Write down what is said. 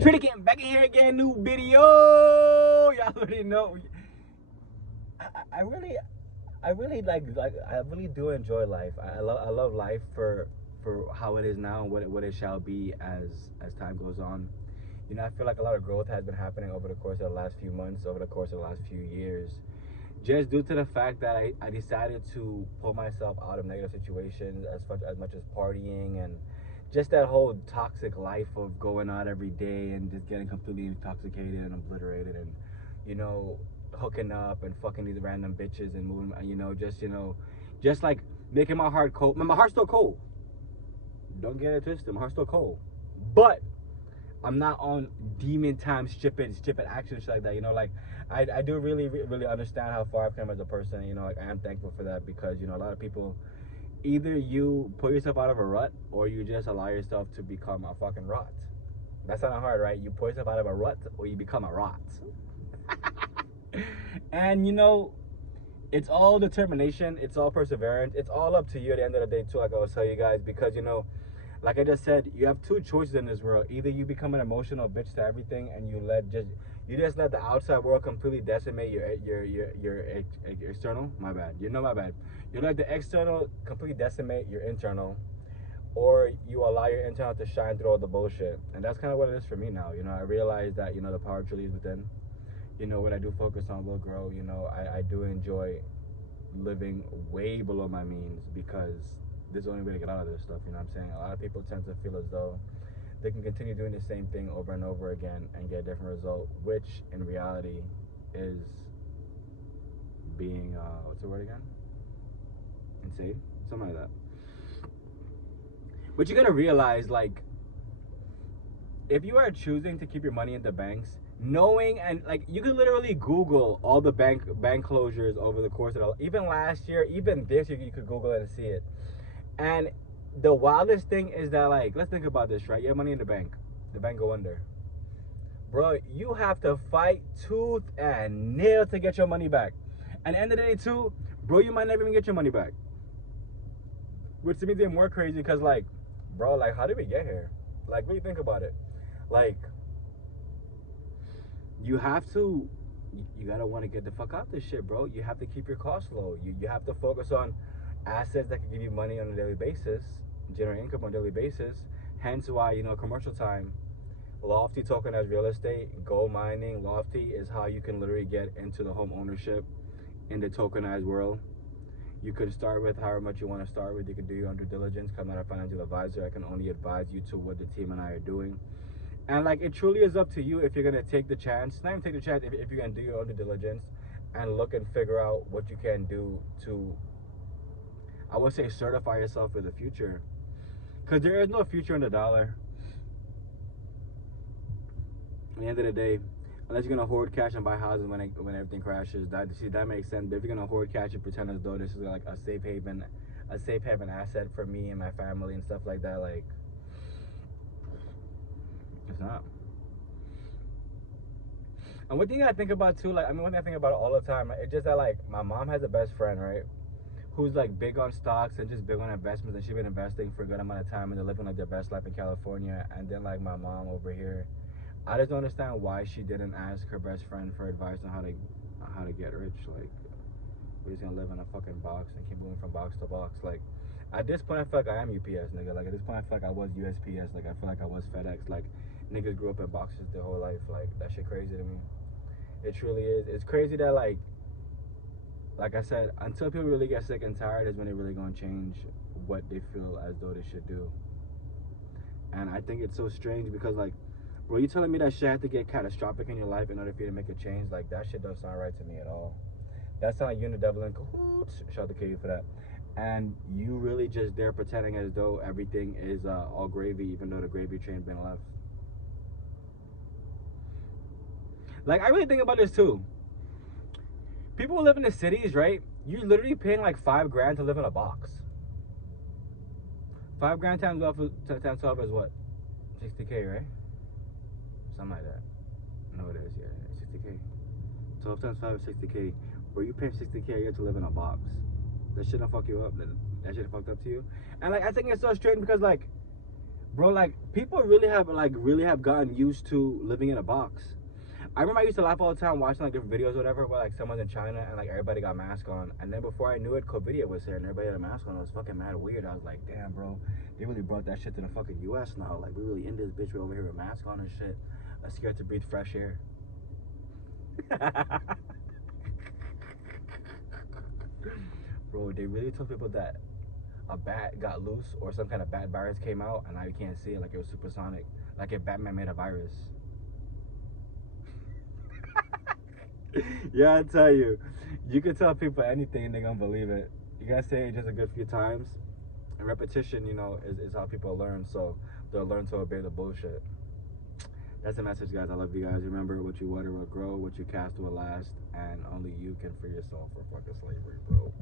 Trinity getting back in here again, new video. Y'all already know. I really I really do enjoy life. I love life for how it is now and what it shall be as time goes on. You know, I feel like a lot of growth has been happening over the course of the last few months, over the course of the last few years, just due to the fact that I decided to pull myself out of negative situations as much as partying and just that whole toxic life of going out every day and just getting completely intoxicated and obliterated and, you know, hooking up and fucking these random bitches and moving, just like making my heart cold. My heart's still cold. Don't get it twisted. My heart's still cold. But I'm not on demon time stupid action and shit like that. You know, like I do really understand how far I've come as a person. You know, like I am thankful for that because, you know, a lot of people, either you pull yourself out of a rut or you just allow yourself to become a fucking rot. That's not hard, right? You pull yourself out of a rut or you become a rot. And, you know, it's all determination, it's all perseverance, it's all up to you at the end of the day too, like I always tell you guys, because, you know, like I just said, you have two choices in this world. Either you become an emotional bitch to everything and you just let the outside world completely decimate your external, my bad, you let the external completely decimate your internal, or you allow your internal to shine through all the bullshit. And that's kind of what it is for me now. You know, I realize that, you know, the power truly is within. You know, what I do focus on will grow. You know, I do enjoy living way below my means because there's the only way to get out of this stuff. You know what I'm saying? A lot of people tend to feel as though they can continue doing the same thing over and over again and get a different result, which in reality is being, what's the word again? Insane? Something like that. But you gotta realize, like, if you are choosing to keep your money in the banks, knowing, and like, you can literally Google all the bank closures over the course of even last year, even this year, you could Google it and see it. And the wildest thing is that, like, let's think about this, right? You have money in the bank go under, bro. You have to fight tooth and nail to get your money back. And at the end of the day too, bro, you might never even get your money back, which to me is even more crazy because, like, bro, like, how did we get here? Like, really think about it. Like, you gotta want to get the fuck out this shit, bro. You have to keep your costs low. You have to focus on assets that can give you money on a daily basis, generate income on a daily basis. Hence why, you know, commercial time, Lofty tokenized real estate, gold mining. Lofty is how you can literally get into the home ownership in the tokenized world. You could start with however much you want to start with. You can do your own due diligence. I'm not a financial advisor. I can only advise you to what the team and I are doing. And, like, it truly is up to you if you're going to take the chance. Not even take the chance, if you're going to do your own due diligence and look and figure out what you can do to, I would say, certify yourself for the future. Because there is no future in the dollar. At the end of the day, unless you're going to hoard cash and buy houses when everything crashes, that makes sense. But if you're going to hoard cash and pretend as though this is like a safe haven asset for me and my family and stuff like that, like, it's not. And one thing I think about too, like, I mean, one thing I think about all the time, it's just that, like, my mom has a best friend, right, who's, like, big on stocks and just big on investments, and she's been investing for a good amount of time and they're living, like, their best life in California. And then, like, my mom over here, I just don't understand why she didn't ask her best friend for advice on how to get rich. Like, we're just gonna live in a fucking box and keep moving from box to box. Like, at this point, I feel like I am UPS, nigga. Like, at this point, I feel like I was USPS. Like, I feel like I was FedEx. Like, niggas grew up in boxes their whole life. Like, that shit crazy to me. It truly is. It's crazy that, like I said, until people really get sick and tired is when they're really gonna change what they feel as though they should do. And I think it's so strange because, like, bro, you telling me that shit had to get catastrophic in your life in order for you to make a change? Like, that shit doesn't sound right to me at all. That sounds like you and the devil in cahoots. Shout out to KU for that. And you really just there pretending as though everything is all gravy, even though the gravy train been left. Like, I really think about this too. People who live in the cities, right? You're literally paying like $5,000 to live in a box. $5,000 times 12 is what? 60K, right? Something like that. No, it is, yeah, 60K. 12 times 5 is 60K. Where you paying 60K a year to live in a box? That shouldn't fuck you up. That shouldn't fucked up to you. And, like, I think it's so strange because, like, Bro, like people really have gotten used to living in a box. I remember I used to laugh all the time watching like different videos or whatever where like someone's in China and like everybody got masks on, and then before I knew it, COVID was here and everybody had a mask on. It was fucking mad weird. I was like, damn, bro, they really brought that shit to the fucking U.S. now. Like we really in this bitch. We're over here with mask on and shit. I'm scared to breathe fresh air. Bro, they really told people that a bat got loose or some kind of bat virus came out, and now you can't see it. Like it was supersonic. Like if Batman made a virus. Yeah, I tell you, you can tell people anything and they're gonna believe it. You gotta say it just a good few times, and repetition, you know, is how people learn. So they'll learn to obey the bullshit. That's the message, guys. I love you guys. Remember, what you water will grow, what you cast will last, and only you can free yourself from fucking slavery, bro.